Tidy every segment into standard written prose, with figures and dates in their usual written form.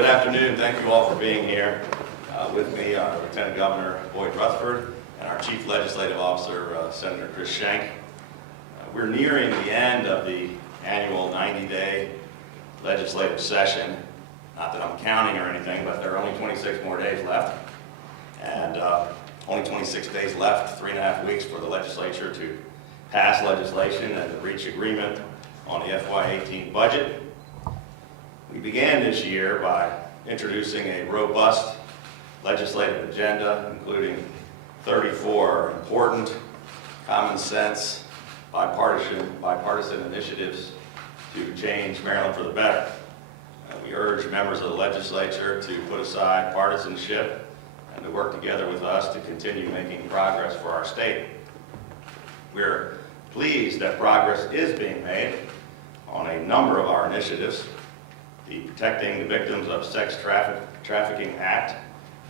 good afternoon. Thank you all for being here. With me are Lieutenant Governor Boyd Rutherford and our Chief Legislative Officer, Senator Chris Schenck. We're nearing the end of the annual 90-day legislative session. Not that I'm counting or anything, but there are only 26 more days left. And only 26 days left, 3.5 weeks for the legislature to pass legislation and to reach agreement on the FY18 budget. We began this year by introducing a robust legislative agenda, including 34 important, common sense, bipartisan initiatives to change Maryland for the better. We urge members of the legislature to put aside partisanship and to work together with us to continue making progress for our state. We're pleased that progress is being made on a number of our initiatives. The Protecting the Victims of Sex Trafficking Act,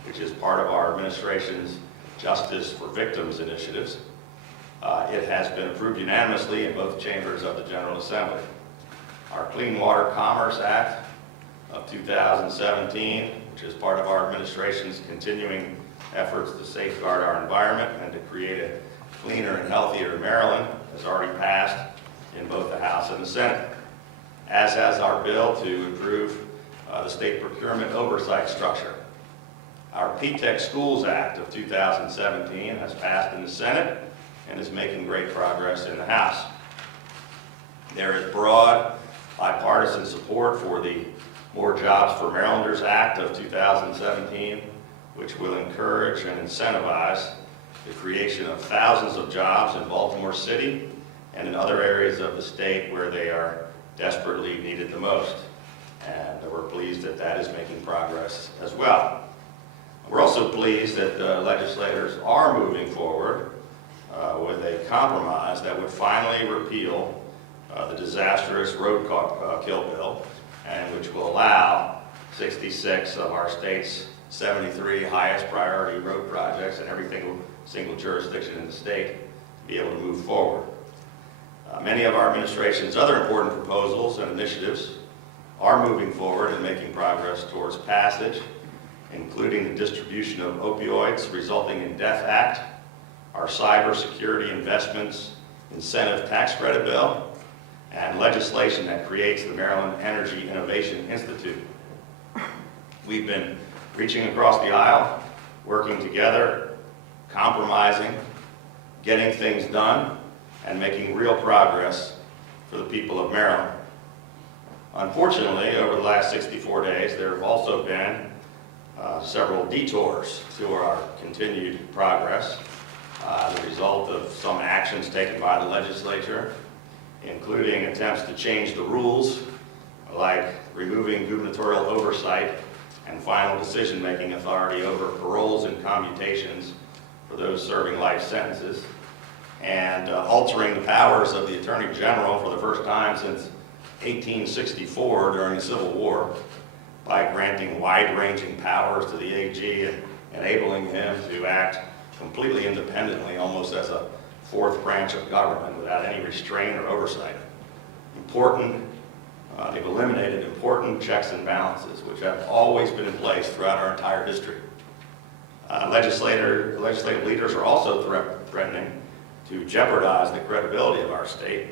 which is part of our administration's Justice for Victims initiatives. It has been approved unanimously in both chambers of the General Assembly. Our Clean Water Commerce Act of 2017, which is part of our administration's continuing efforts to safeguard our environment and to create a cleaner and healthier Maryland, has already passed in both the House and the Senate, as has our bill to improve the state procurement oversight structure. Our P-TECH Schools Act of 2017 has passed in the Senate and is making great progress in the House. There is broad bipartisan support for the More Jobs for Marylanders Act of 2017, which will encourage and incentivize the creation of thousands of jobs in Baltimore City and in other areas of the state where they are desperately needed the most. And we're pleased that that is making progress as well. We're also pleased that legislators are moving forward with a compromise that would finally repeal the disastrous road kill bill, and which will allow 66 of our state's 73 highest priority road projects in every single jurisdiction in the state to be able to move forward. Many of our administration's other important proposals and initiatives are moving forward and making progress towards passage, including the distribution of opioids resulting in death act, our cybersecurity investments incentive tax credit bill, and legislation that creates the Maryland Energy Innovation Institute. We've been reaching across the aisle, working together, compromising, getting things done, and making real progress for the people of Maryland. Unfortunately, over the last 64 days, there have also been several detours to our continued progress, the result of some actions taken by the legislature, including attempts to change the rules, like removing gubernatorial oversight and final decision-making authority over paroles and commutations for those serving life sentences, and altering the powers of the Attorney General for the first time since 1864 during the Civil War by granting wide-ranging powers to the AG and enabling him to act completely independently, almost as a fourth branch of government without any restraint or oversight. They've eliminated important checks and balances, which have always been in place throughout our entire history. Legislative leaders are also threatening to jeopardize the credibility of our state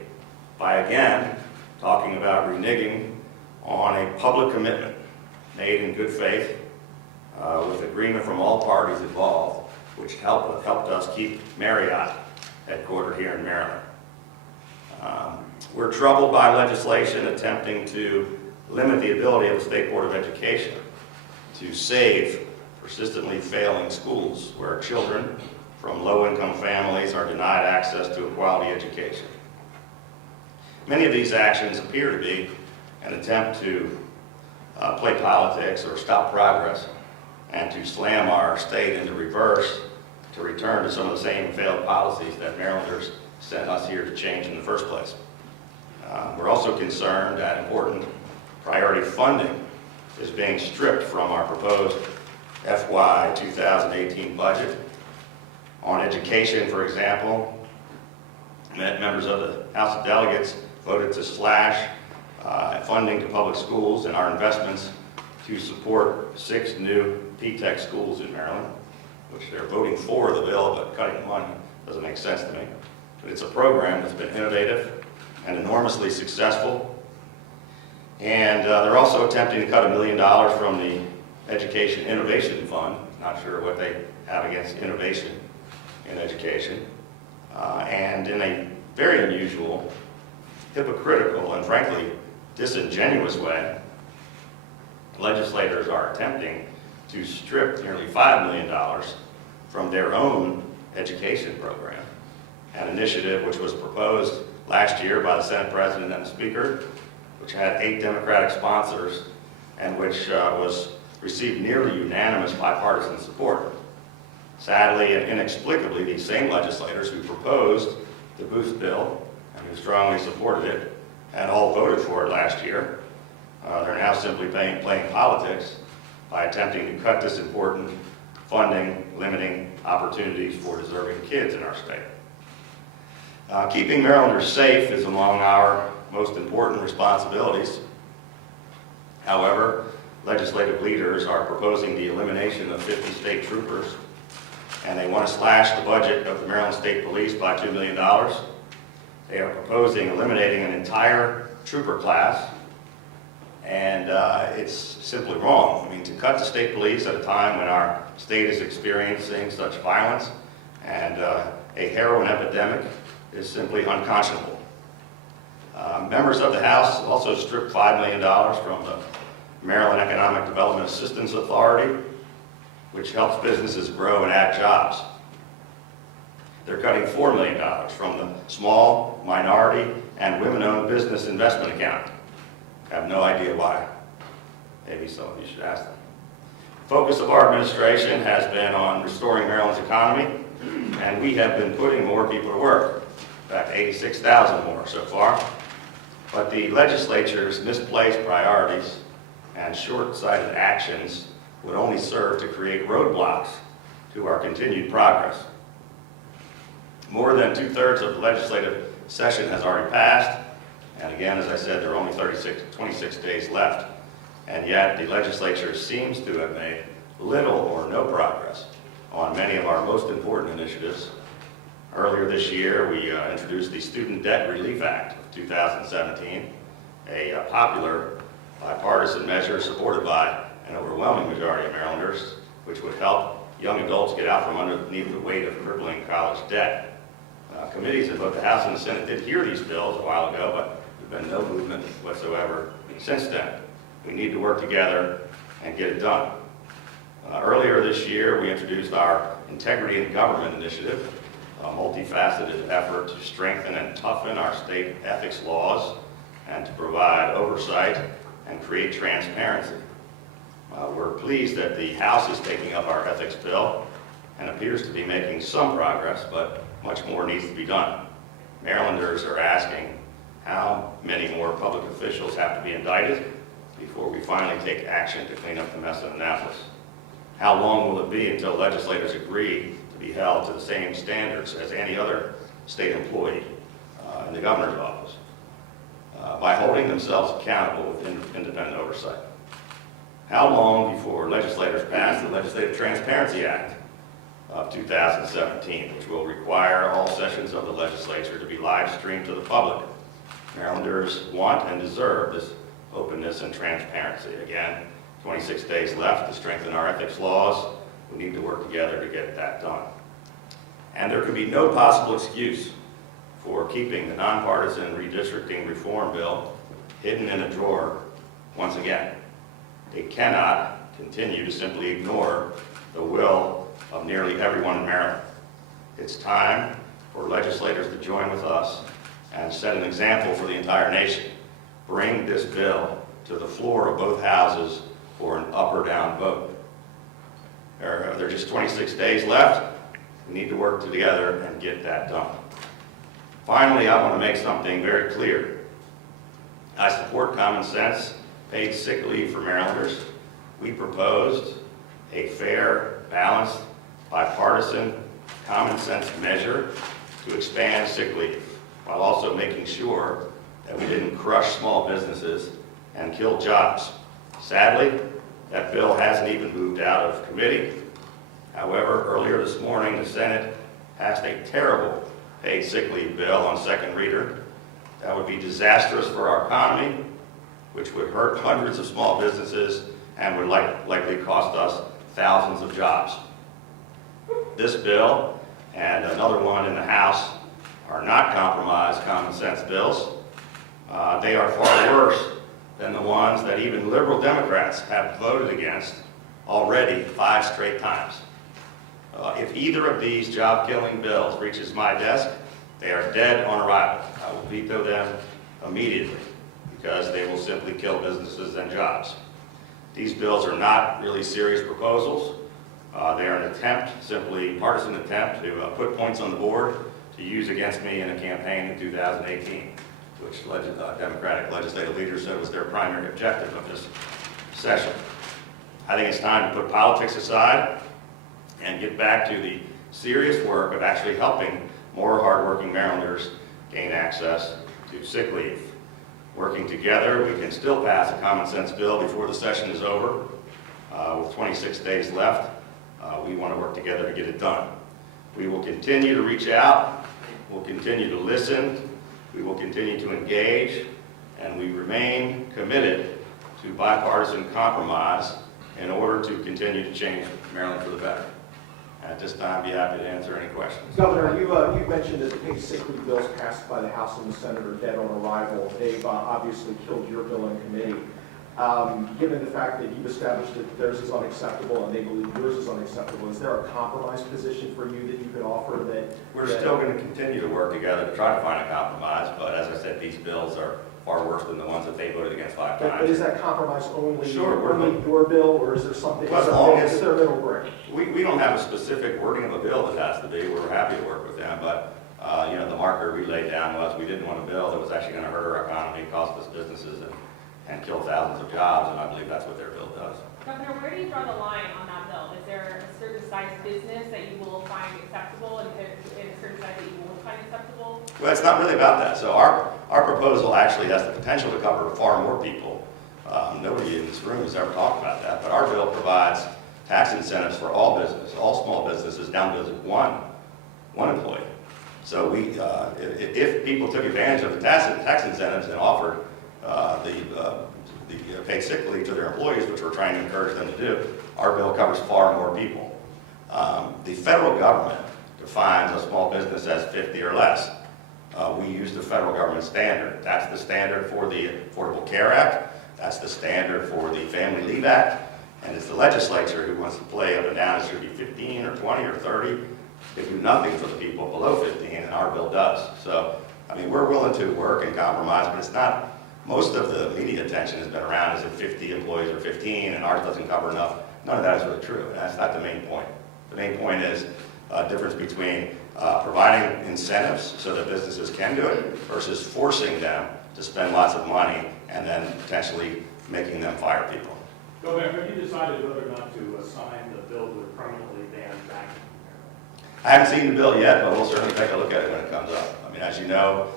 by again talking about reneging on a public commitment made in good faith with agreement from all parties involved, which helped us keep Marriott headquartered here in Maryland. We're troubled by legislation attempting to limit the ability of the State Board of Education to save persistently failing schools where children from low-income families are denied access to a quality education. Many of these actions appear to be an attempt to play politics or stop progress and to slam our state into reverse to return to some of the same failed policies that Marylanders sent us here to change in the first place. We're also concerned that important priority funding is being stripped from our proposed FY 2018 budget. On education, for example, members of the House of Delegates voted to slash funding to public schools and our investments to support 6 new P-Tech schools in Maryland, which they're voting for the bill, but cutting money doesn't make sense to me. But it's a program that's been innovative and enormously successful. And they're also attempting to cut $1 million from the Education Innovation Fund. Not sure what they have against innovation in education. And in a very unusual, hypocritical, and frankly disingenuous way, legislators are attempting to strip nearly $5 million from their own education program, an initiative which was proposed last year by the Senate President and the Speaker, which had 8 Democratic sponsors, and which received nearly unanimous bipartisan support. Sadly and inexplicably, these same legislators who proposed the boost bill and who strongly supported it and all voted for it last year, they're now simply playing politics by attempting to cut this important funding, limiting opportunities for deserving kids in our state. Keeping Marylanders safe is among our most important responsibilities. However, legislative leaders are proposing the elimination of 50 state troopers, and they want to slash the budget of the Maryland State Police by $2 million. They are proposing eliminating an entire trooper class, and it's simply wrong. I mean, to cut the state police at a time when our state is experiencing such violence and a heroin epidemic is simply unconscionable. Members of the House also stripped $5 million from the Maryland Economic Development Assistance Authority, which helps businesses grow and add jobs. They're cutting $4 million from the Small, Minority, and Women-Owned Business Investment Account. I have no idea why. Maybe some of you should ask them. The focus of our administration has been on restoring Maryland's economy, and we have been putting more people to work. In fact, 86,000 more so far. But the legislature's misplaced priorities and short-sighted actions would only serve to create roadblocks to our continued progress. More than 2/3 of the legislative session has already passed, and again, as I said, there are only 26 days left, and yet the legislature seems to have made little or no progress on many of our most important initiatives. Earlier this year, we introduced the Student Debt Relief Act of 2017, a popular bipartisan measure supported by an overwhelming majority of Marylanders, which would help young adults get out from underneath the weight of crippling college debt. Committees in both the House and the Senate did hear these bills a while ago, but there's been no movement whatsoever since then. We need to work together and get it done. Earlier this year, we introduced our Integrity in Government initiative, a multifaceted effort to strengthen and toughen our state ethics laws and to provide oversight and create transparency. We're pleased that the House is taking up our ethics bill and appears to be making some progress, but much more needs to be done. Marylanders are asking how many more public officials have to be indicted before we finally take action to clean up the mess in Annapolis. How long will it be until legislators agree to be held to the same standards as any other state employee in the governor's office by holding themselves accountable with independent oversight? How long before legislators pass the Legislative Transparency Act of 2017, which will require all sessions of the legislature to be live streamed to the public? Marylanders want and deserve this openness and transparency. Again, 26 days left to strengthen our ethics laws. We need to work together to get that done. And there could be no possible excuse for keeping the nonpartisan redistricting reform bill hidden in a drawer once again. It cannot continue to simply ignore the will of nearly everyone in Maryland. It's time for legislators to join with us and set an example for the entire nation. Bring this bill to the floor of both houses for an up or down vote. There are just 26 days left. We need to work together and get that done. Finally, I want to make something very clear. I support common sense paid sick leave for Marylanders. We proposed a fair, balanced, bipartisan, common sense measure to expand sick leave, while also making sure that we didn't crush small businesses and kill jobs. Sadly, That bill hasn't even moved out of committee. However, earlier this morning, the Senate passed a terrible paid sick leave bill on second reader. That would be disastrous for our economy, which would hurt hundreds of small businesses and would likely cost us thousands of jobs. This bill and another one in the House are not compromise common sense bills. They are far worse than the ones that even liberal Democrats have voted against already 5 straight times. If either of these job-killing bills reaches my desk, they are dead on arrival. I will veto them immediately because they will simply kill businesses and jobs. These bills are not really serious proposals. They are an attempt, simply partisan attempt, to put points on the board to use against me in a campaign in 2018, which Democratic legislative leaders said was their primary objective of this session. I think it's time to put politics aside and get back to the serious work of actually helping more hardworking Marylanders gain access to sick leave. Working together, we can still pass a common sense bill before the session is over. With 26 days left, we want to work together to get it done. We will continue to reach out, we'll continue to listen, we will continue to engage, and we remain committed to bipartisan compromise in order to continue to change Maryland for the better. At this time, I'd be happy to answer any questions. Governor, you mentioned that the paid sick leave bills passed by the House and the Senate are dead on arrival. They've obviously killed your bill in committee. Given the fact that you've established that theirs is unacceptable and they believe yours is unacceptable, is there a compromise position for you that you could offer that? We're still going to continue to work together to try to find a compromise, but as I said, these bills are far worse than the ones that they voted against 5 times. But is that compromise only Sure, only your bill, or is there something, well, as long as, is there a middle ground? We don't have a specific wording of a bill that has to be. We're happy to work with them, but the marker we laid down was we didn't want a bill that was actually going to hurt our economy, cost us businesses, and kill thousands of jobs, and I believe that's what their bill does. Governor, where do you draw the line on that bill? Is there a certain size business that you will find acceptable and a certain size that you won't find acceptable? Well, it's not really about that. So our proposal actually has the potential to cover far more people. Nobody in this room has ever talked about that, but our bill provides tax incentives for all business, all small businesses down to one employee. So if people took advantage of the tax incentives and offered the paid sick leave to their employees, which we're trying to encourage them to do, our bill covers far more people. The federal government defines a small business as 50 or less. We use the federal government standard. That's the standard for the Affordable Care Act. That's the standard for the Family Leave Act. And it's the legislature who wants to play up and down. It should be 15 or 20 or 30. They do nothing for the people below 15, and our bill does. So, I mean, we're willing to work and compromise, but it's not. Most of the media attention has been around as if 50 employees or 15, and ours doesn't cover enough. None of that is really true, and that's not the main point. The main point is a difference between providing incentives so that businesses can do it versus forcing them to spend lots of money and then potentially making them fire people. Governor, have you decided whether or not to sign the bill to permanently ban fracking? I haven't seen the bill yet, but we'll certainly take a look at it when it comes up. I mean, as you know,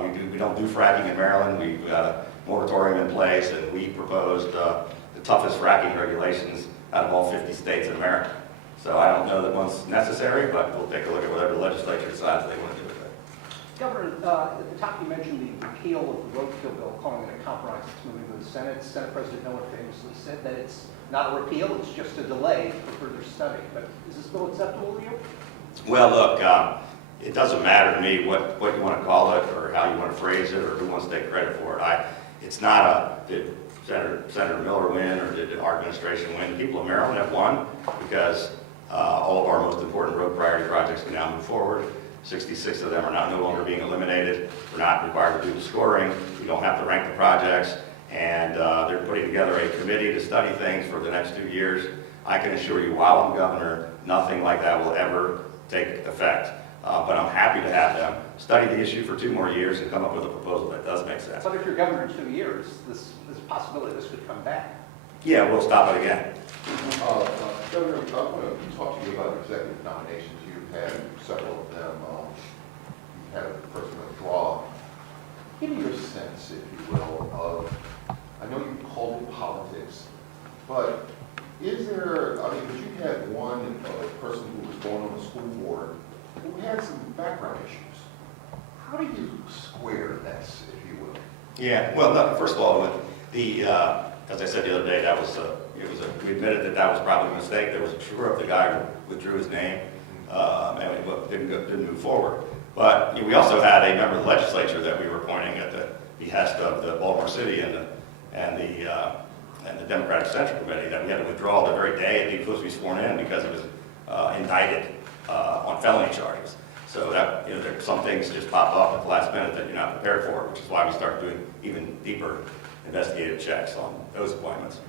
we don't do fracking in Maryland. We've got a moratorium in place, and we proposed the toughest fracking regulations out of all 50 states in America. So I don't know that one's necessary, but we'll take a look at whatever the legislature decides they want to do with it. Governor, at the top you mentioned the repeal of the roadkill bill, calling it a compromise. It's moving to the Senate. Senate President Miller famously said that it's not a repeal, it's just a delay for further study. But is this bill acceptable to you? Well, look, it doesn't matter to me what you want to call it or how you want to phrase it or who wants to take credit for it. It's not did Senator Miller win or did our administration win. The people of Maryland have won because all of our most important road priority projects can now move forward. 66 of them are now no longer being eliminated. We're not required to do the scoring. We don't have to rank the projects. And they're putting together a committee to study things for the next 2 years. I can assure you, while I'm governor, nothing like that will ever take effect. But I'm happy to have them study the issue for 2 more years and come up with a proposal that does make sense. But if you're governor in 2 years, there's a possibility this could come back. Yeah, we'll stop it again. Governor, I want to talk to you about executive nominations. You've had several of them. You've had a person withdraw. Give me your sense, if you will, of, I know you called it politics, But is there, I mean, because you had one person who was going on the school board who had some background issues. How do you square this, if you will? Yeah, well, look, first of all, as I said the other day, we admitted that was probably a mistake. There was a true-up, the guy withdrew his name, and we didn't move forward. But we also had a member of the legislature that we were appointing at the behest of the Baltimore City and the Democratic Central Committee that we had to withdraw the very day that he was supposed to be sworn in because he was indicted on felony charges. So that, some things just pop up at the last minute that you're not prepared for, which is why we start doing even deeper investigative checks on those appointments.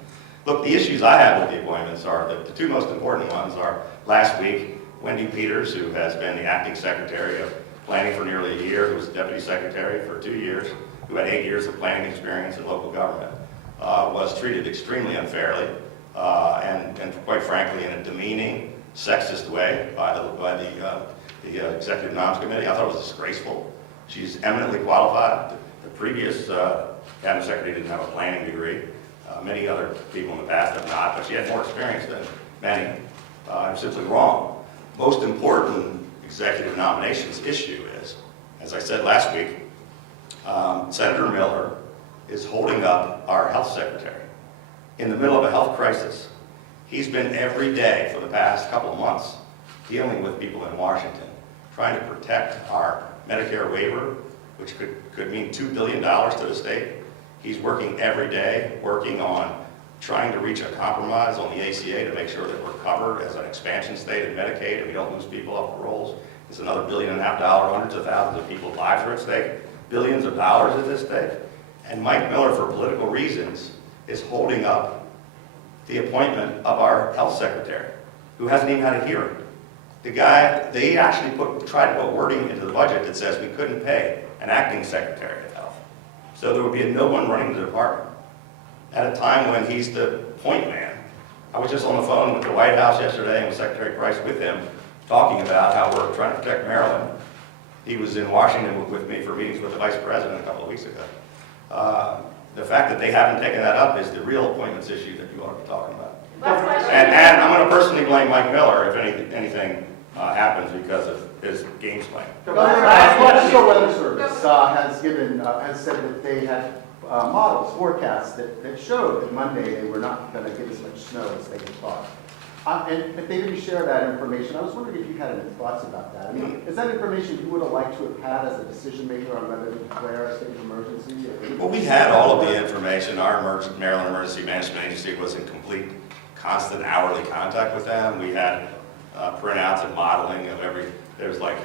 Look, the issues I have with the appointments are the two most important ones are last week, Wendy Peters, who has been the acting secretary of planning for nearly a year, who was deputy secretary for 2 years, who had 8 years of planning experience in local government, was treated extremely unfairly and quite frankly in a demeaning, sexist way by the Executive Noms Committee. I thought it was disgraceful. She's eminently qualified. The previous cabinet secretary didn't have a planning degree. Many other people in the past have not, but she had more experience than many. I'm simply wrong. Most important executive nominations issue is, as I said last week, Senator Miller is holding up our health secretary in the middle of a health crisis. He's been every day for the past couple of months dealing with people in Washington, trying to protect our Medicare waiver, which could mean $2 billion to the state. He's working every day, working on trying to reach a compromise on the ACA to make sure that we're covered as an expansion state in Medicaid and we don't lose people off the rolls. It's another $1.5 billion, hundreds of thousands of people's lives are at stake, billions of dollars at this stake. And Mike Miller, for political reasons, is holding up the appointment of our health secretary, who hasn't even had a hearing. The guy, they actually tried to put wording into the budget that says we couldn't pay an acting secretary of health. So there would be no one running the department at a time when he's the point man. I was just on the phone with the White House yesterday and with Secretary Price with him, talking about how we're trying to protect Maryland. He was in Washington with me for meetings with the Vice President a couple of weeks ago. The fact that they haven't taken that up is the real appointments issue that you ought to be talking about. Last question. And I'm going to personally blame Mike Miller if anything happens because of his games playing. The National Weather Service has said that they had models, forecasts that showed that Monday they were not going to get as much snow as they had thought. And if they didn't share that information, I was wondering if you had any thoughts about that. I mean, is that information you would have liked to have had as a decision maker on whether to declare a state of emergency? Well, we had all of the information. Our Maryland Emergency Management Agency was in complete, constant hourly contact with them. We had printouts and modeling of there's like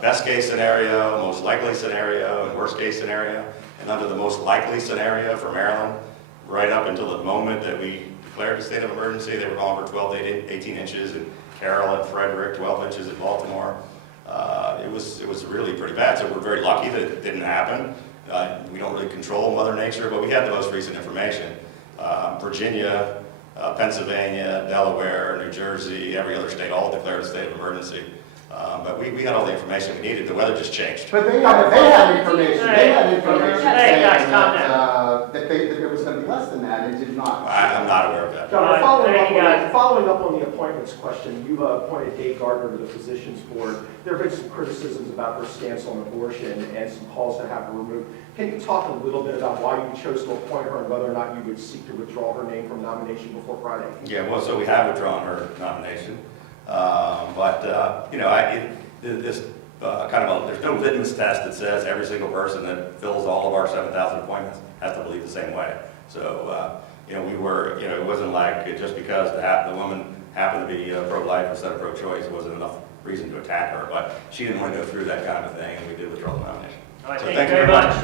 best case scenario, most likely scenario, and worst case scenario. And under the most likely scenario for Maryland, right up until the moment that we declared a state of emergency, they were calling for 12 to 18 inches in Carroll and Frederick, 12 inches in Baltimore. It was really pretty bad, so we're very lucky that it didn't happen. We don't really control Mother Nature, but we had the most recent information. Virginia, Pennsylvania, Delaware, New Jersey, every other state all declared a state of emergency. But we had all the information we needed. The weather just changed. But they had information. They had information Hey, guys, saying calm down. that it was going to be less than that, and it did not. I'm not aware of that. Governor, Thank you, guys. following up on the appointments question, you've appointed Dave Gardner to the Physicians Board. There have been some criticisms about her stance on abortion and some calls to have her removed. Can you talk a little bit about why you chose to appoint her and whether or not you would seek to withdraw her name from nomination before Friday? Yeah, well, so we have withdrawn her nomination. There's no litmus test that says every single person that fills all of our 7,000 appointments has to believe the same way. So, it wasn't like just because the woman happened to be pro-life instead of pro-choice, it wasn't enough reason to attack her. But she didn't want to go through that kind of thing, and we did withdraw the nomination. All right, So thank you very much.